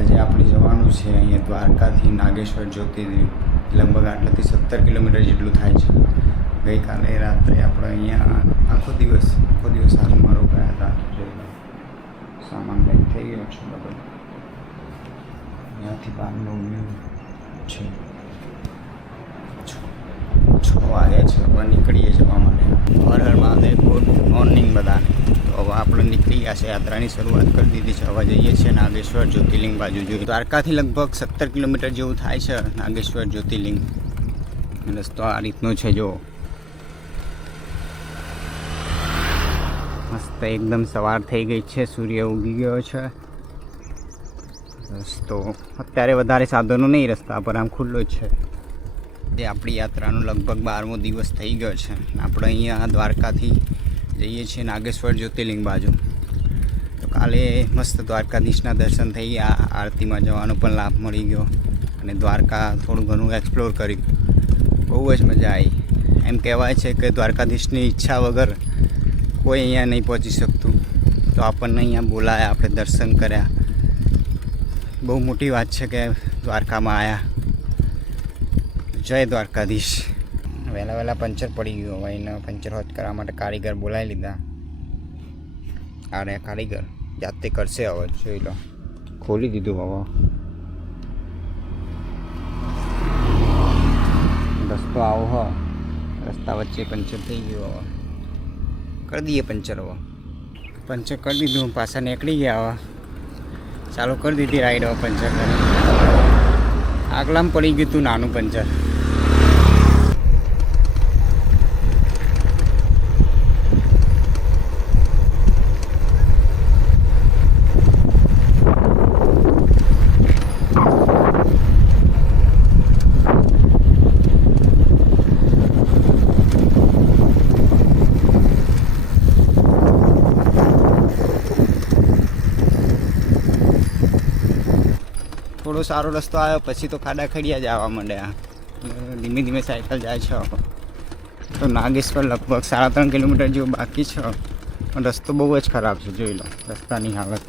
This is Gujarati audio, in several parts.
આજે આપણે જવાનું છે અહીંયા દ્વારકાથી નાગેશ્વર જ્યોતિર્લિંગ, લગભગ આટલાથી 17 કિલોમીટર જેટલું થાય છે. ગઈકાલે રાત્રે આપણે અહીંયા આખો દિવસ હાથમાં રોકાયા હતા. જોઈ લો, સામાન પેક થઈ ગયો છે બધો. અહીંયાથી બહારનો વ્યૂ છે. 6 વાગ્યા છે, હવે નીકળીએ જવા માટે. હર હર મહાદેવ, ગુડ મોર્નિંગ બધાને. તો હવે આપણે નીકળી ગયા છે, યાત્રાની શરૂઆત કરી દીધી છે. હવે જઈએ છીએ નાગેશ્વર જ્યોતિર્લિંગ બાજુ. જોઈએ દ્વારકાથી લગભગ 17 કિલોમીટર જેવું થાય છે નાગેશ્વર જ્યોતિર્લિંગ. રસ્તો આ રીતનો છે. જો મસ્ત એકદમ સવાર થઈ ગઈ છે, સૂર્ય ઉગી ગયો છે. રસ્તો અત્યારે વધારે સાધનો નહીં રસ્તા પર, આમ ખુલ્લો જ છે. તે આપણી યાત્રાનો લગભગ 12મો દિવસ થઈ ગયો છે. આપણે અહીંયા દ્વારકાથી જઈએ છીએ નાગેશ્વર જ્યોતિર્લિંગ બાજુ. તો કાલે મસ્ત દ્વારકાધીશના દર્શન થઈ ગયા, આરતીમાં જવાનો પણ લાભ મળી ગયો અને દ્વારકા થોડું ઘણું એક્સપ્લોર કર્યું. બહુ જ મજા આવી. એમ કહેવાય છે કે દ્વારકાધીશની ઈચ્છા વગર કોઈ અહીંયા નહીં પહોંચી શકતું. તો આપણને અહીંયા બોલાયા, આપણે દર્શન કર્યા. બહુ મોટી વાત છે કે દ્વારકામાં આવ્યા. જય દ્વારકાધીશ. વહેલા પંચર પડી ગયું. હવે એને પંચર હોત કરવા માટે કારીગર બોલાવી લીધા. અરે કારીગર જાતે કરશે. હવે જોઈ લો, ખોલી દીધું. હવે રસ્તો આવો હ, રસ્તા વચ્ચે પંચર થઈ ગયું. હવે કરી દઈએ પંચર. હવે પંચર કરી દીધું, પાછા નીકળી ગયા. હવે ચાલુ કરી દીધી રાઈડ. હવે પંચર કરી આગલામાં પડી ગયું હતું નાનું પંચર. થોડો સારો રસ્તો આવ્યો, પછી તો ખાડા ખડિયા જ આવવા માંડ્યા. ધીમે ધીમે સાયકલ જાય છે. તો નાગેશ્વર લગભગ 3.5 કિલોમીટર જેવું બાકી છે. પણ રસ્તો બહુ જ ખરાબ છે. જોઈ લો રસ્તાની હાલત.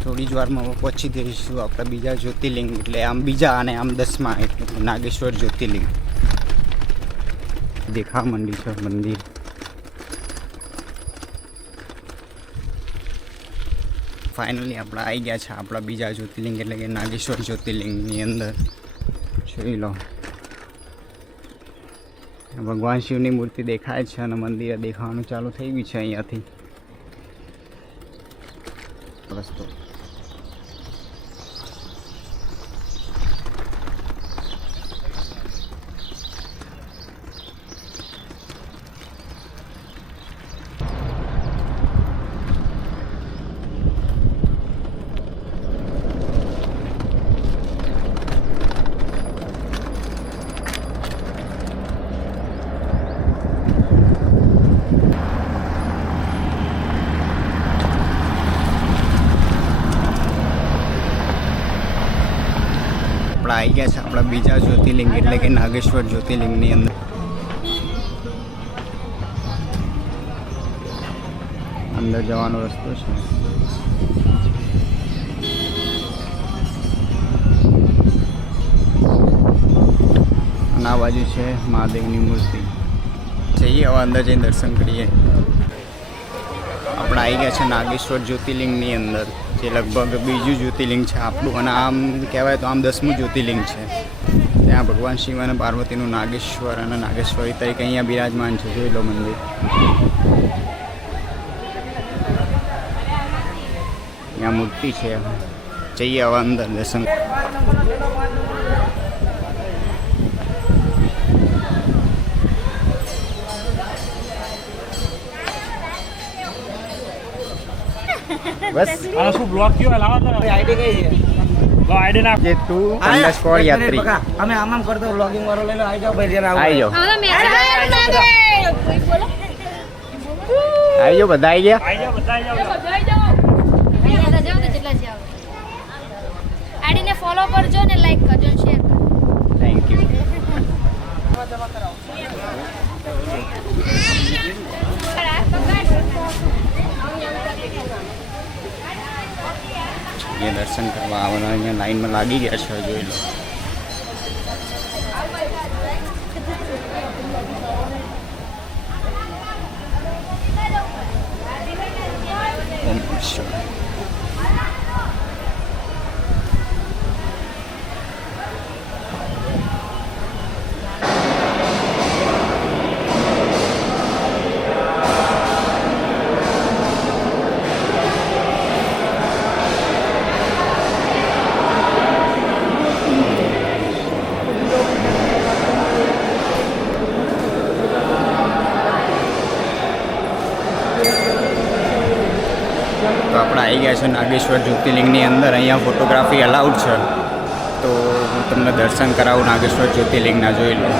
થોડી જ વારમાં પહોંચી જઈશું આપણે બીજા જ્યોતિર્લિંગ, એટલે આમ બીજા અને આમ 10મા, એટલે નાગેશ્વર જ્યોતિર્લિંગ દેખાવા માંડી છે મંદિર. ફાઇનલી આપણે આવી ગયા છે આપણા બીજા જ્યોતિર્લિંગ, એટલે કે નાગેશ્વર જ્યોતિર્લિંગની અંદર. જોઈ લો, ભગવાન શિવની મૂર્તિ દેખાય છે અને મંદિર દેખાવાનું ચાલુ થઈ ગયું છે અહીંયાથી. રસ્તો આવી ગયા છે આપણા બીજા જ્યોતિર્લિંગ, એટલે કે નાગેશ્વર જ્યોતિર્લિંગની અંદર. અંદર જવાનો રસ્તો છે. અને આ બાજુ છે મહાદેવની મૂર્તિ. જઈએ હવે અંદર જઈને દર્શન કરીએ. આપણે આવી ગયા છે નાગેશ્વર જ્યોતિર્લિંગની અંદર, જે લગભગ બીજું જ્યોતિર્લિંગ છે આપણું. અને આમ કહેવાય તો આમ 10મું જ્યોતિર્લિંગ છે. ત્યાં ભગવાન શિવ અને પાર્વતીનું નાગેશ્વર અને નાગેશ્વરી તરીકે અહીંયા બિરાજમાન છે. જોઈ લો મંદિર. અહીંયા મૂર્તિ છે. જઈએ હવે અંદર દર્શન. બસ આ શું બ્લોક કયો લાવો તો આઈડી કઈ છે? લો આઈડી નાખ જે તું અંડરસ્કોર યાત્રી. અમે આમ કરતો વ્લોગિંગ વાળો લઈ લો. આવી જાવ ભાઈ, જરા આવી જાઓ. આનો મેસેજ આવ્યો ના દે કોઈ બોલો. આવી જાઓ, બધા આવી ગયા. આવી જાવ, બધા આવી જાવ. બધા જાઓ. અહીંયા જાઓ તો જેટલા જાવ. આઈડીને ફોલો કરજો ને લાઈક કરજો ને શેર કરજો. Thank you. જમા કરાવો. અહીંયા દર્શન કરવા આવવાના અહીંયા લાઈનમાં લાગી ગયા છે, જોઈ લો. ઓમ શિવાય. તો આપણે આવી ગયા છે નાગેશ્વર જ્યોતિર્લિંગની અંદર. અહીંયા ફોટોગ્રાફી અલાઉડ છે, તો હું તમને દર્શન કરાવું નાગેશ્વર જ્યોતિર્લિંગના, જોઈ લો.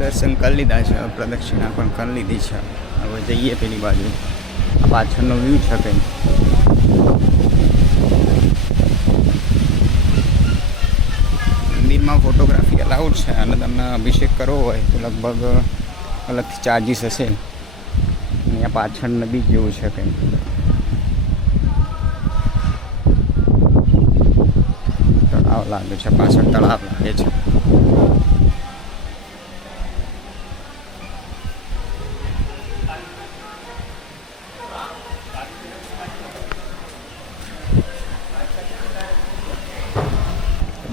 દર્શન કરી લીધા છે, પ્રદક્ષિણા પણ કરી લીધી છે. હવે જઈએ પેલી બાજુ. આ પાછળનો વ્યૂ છે કંઈ. મંદિરમાં ફોટોગ્રાફી અલાઉડ છે, અને તમને અભિષેક કરવો હોય તો લગભગ અલગથી ચાર્જીસ હશે. અહીંયા પાછળ નદી જેવું છે કંઈ. તળાવ લાગે છે, પાછળ તળાવ લાગે છે.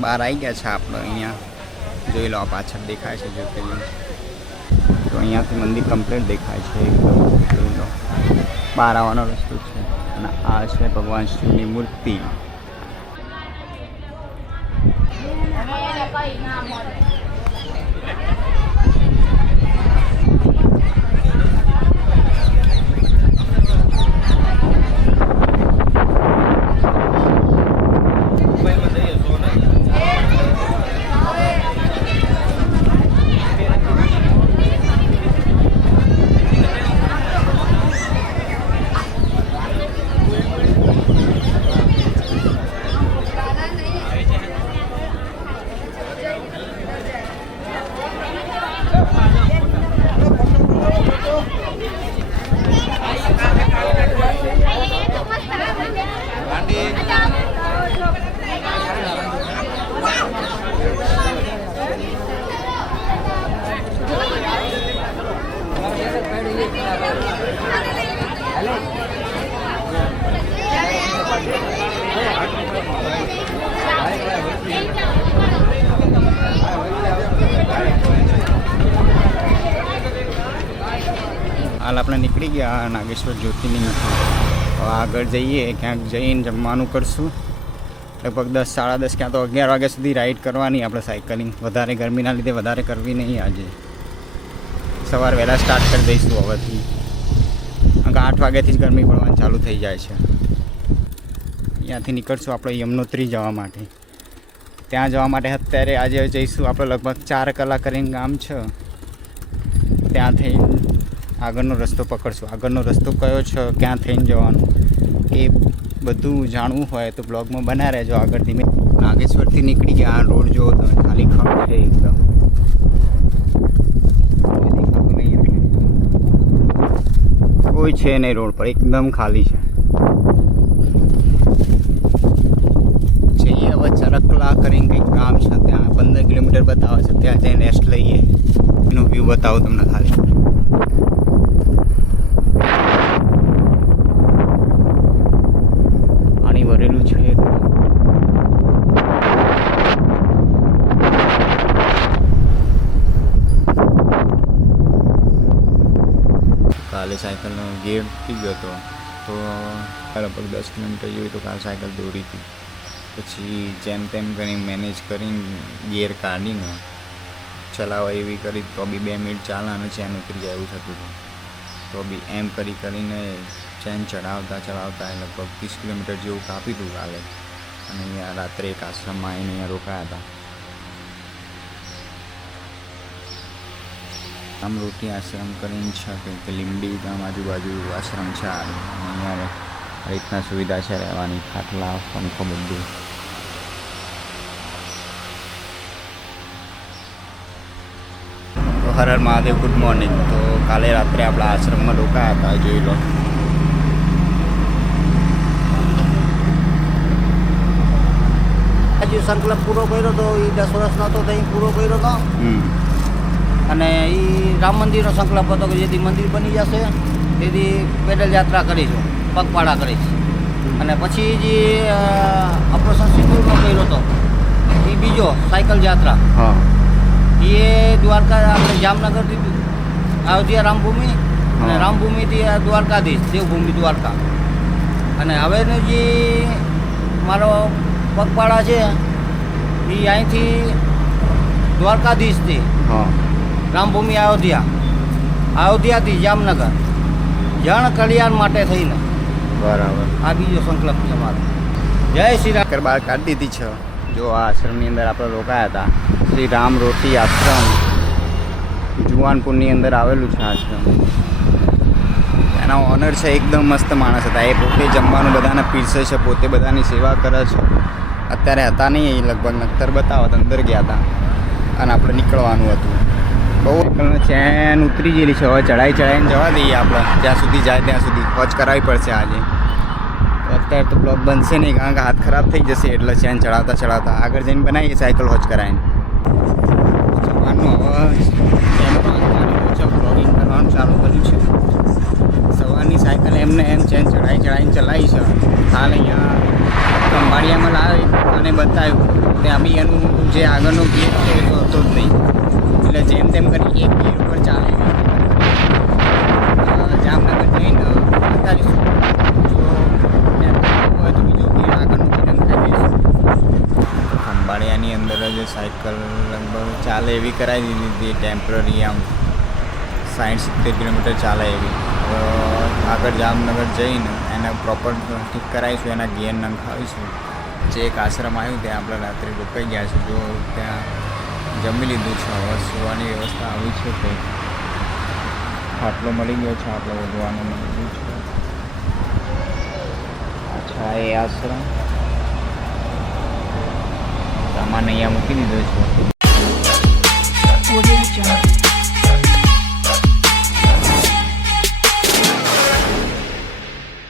બહાર આવી ગયા છે આપણે. અહીંયા જોઈ લો, પાછળ દેખાય છે જ્યોતિર્લિંગ. તો અહીંયાથી મંદિર કમ્પ્લીટ દેખાય છે એકદમ, જોઈ લો. બહાર આવવાનો રસ્તો છે, અને આ છે ભગવાન શિવની મૂર્તિ. હાલ આપણે નીકળી ગયા નાગેશ્વર જ્યોતિર્લિંગથી. આગળ જઈએ, ક્યાંક જઈને જમવાનું કરશું. લગભગ 10 સાડા 10 ક્યાં તો 11 વાગ્યા સુધી રાઈડ કરવાની આપણે સાયકલિંગ. વધારે ગરમીના લીધે વધારે કરવી નહીં આજે. સવાર વહેલા સ્ટાર્ટ કરી દઈશું હવેથી, કારણ કે 8 વાગ્યાથી જ ગરમી પડવાની ચાલુ થઈ જાય છે. અહીંયાથી નીકળશું આપણે યમનોત્રી જવા માટે. ત્યાં જવા માટે અત્યારે આજે જઈશું આપણે. લગભગ 4 કલાક કરીને ગામ છે, ત્યાં થઈ આગળનો રસ્તો પકડશું. આગળનો રસ્તો કયો છે, ક્યાં થઈને જવાનું, એ બધું જાણવું હોય તો બ્લોગમાં બના રહેજો. આગળ ધીમે નાગેશ્વરથી નીકળી ગયા. આ રોડ જુઓ તમે, ખાલી ખમ છે એકદમ. કોઈ છે નહીં રોડ પર, એકદમ ખાલી છે. જઈએ હવે ચરકલા કરીને કંઈક ગામ છે, ત્યાં 15 કિલોમીટર બતાવે છે. ત્યાં જઈને રેસ્ટ લઈએ, એનો વ્યૂ બતાવું તમને ખાલી. પાણી ભરેલું છે. કાલે સાયકલનો ગેર તૂટી ગયો હતો, તો લગભગ 10 કિલોમીટર જેવી તો કાલે સાયકલ દોરી હતી. પછી જેમ તેમ કરીને મેનેજ કરીને ગેર કાઢીને ચલાવવા એવી કરી તો બી 2 મિનિટ ચાલે અને ચેન ઉતરી જાય એવું થતું હતું. તો બી એમ કરીને ચેન ચડાવતા લગભગ 30 કિલોમીટર જેવું કાપી હતું કાલે. અને અહીંયા રાત્રે એક આશ્રમમાં આવીને અહીંયા રોકાયા હતા. આમ રોટી આશ્રમ કરીને છે કે લીંબડી ગામ આજુબાજુ આશ્રમ છે. અહીંયા આ રીતના સુવિધા છે રહેવાની, ખાટલા પંખો બધું. તો હર હર મહાદેવ, ગુડ મોર્નિંગ. તો કાલે રાત્રે આપણા આશ્રમમાં રોકાયા હતા, જોઈ લો. હજુ સંકલ્પ પૂરો કર્યો હતો, એ 10 વર્ષનો હતો તો પૂરો કર્યો હતો. અને એ રામ મંદિરનો સંકલ્પ હતો કે જેથી મંદિર બની જશે તેથી પેદલ યાત્રા કરીશું, પગપાળા કરીશ. અને પછી જે ઓપરેશન સિંદૂરનો કર્યો હતો એ બીજો સાયકલ યાત્રા, એ દ્વારકા આપણે જામનગરથી અયોધ્યા રામભૂમિ અને રામભૂમિથી દ્વારકાધીશ દેવભૂમિ દ્વારકા. અને હવેનો જે મારો પગપાળા છે એ અહીંથી દ્વારકાધીશથી રામભૂમિ અયોધ્યાથી જામનગર જન કલ્યાણ માટે થઈને. બરાબર. આ બીજો સંકલ્પ છે મારો. જય શ્રી રામ. બહાર કાઢી દીધી છે. જો આ આશ્રમની અંદર આપણે રોકાયા હતા, શ્રી રામ રોટી આશ્રમ જુવાનપુરની અંદર આવેલું છે આશ્રમ. એના ઓનર છે, એકદમ મસ્ત માણસ હતા. એ પોતે જમવાનું બધાને પીરસે છે, પોતે બધાની સેવા કરે છે. અત્યારે હતા નહીં, લગભગ નક્તર બતાવત અંદર ગયા હતા અને આપણે નીકળવાનું હતું. બહુ ચેન ઉતરી ગયેલી છે. હવે ચડાવીને જવા દઈએ આપણે, જ્યાં સુધી જાય ત્યાં સુધી વોચ કરાવવી પડશે આજે. અત્યારે તો બ્લોક બનશે નહીં, કારણ કે હાથ ખરાબ થઈ જશે. એટલે ચેન ચડાવતા આગળ જઈને બનાવીએ સાયકલ હોચ કરાવીને. જવાનું હવે બ્લોગિંગ કરવાનું ચાલુ કર્યું છે. સવારની સાયકલ એમને એમ ચેન ચડાવીને ચલાવી છે. હાલ અહીંયા ખંભાળિયામાં લાવી અને બતાવ્યું, ત્યાં બી એનું જે આગળનો ગેર હતો એ તો હતો જ નહીં. એટલે જેમ તેમ કરી એક ગેર ઉપર ચાલે જામનગર જઈને બતાવીશું. જો હોય તો બીજો ગેર આગળનું બટન ખાઈ દઈશું. ખંભાળિયાની અંદર જ સાયકલ લગભગ ચાલે એવી કરાવી દીધી હતી, ટેમ્પરરી આમ 60-70 કિલોમીટર ચાલે એવી. તો આગળ જામનગર જઈને એને પ્રોપર ઠીક કરાવીશું, એના ગેર નંખાવીશું. જે એક આશ્રમ આવ્યું ત્યાં આપણે રાત્રે રોકાઈ ગયા છે. જો ત્યાં જમી લીધું છે, હવે સુવાની વ્યવસ્થા આવી છે. કંઈક ખાટલો મળી ગયો છે, આપણે વધવાનું મળી ગયું છે. અચ્છા, એ આશ્રમ સામાન અહીંયા મૂકી દીધો છે.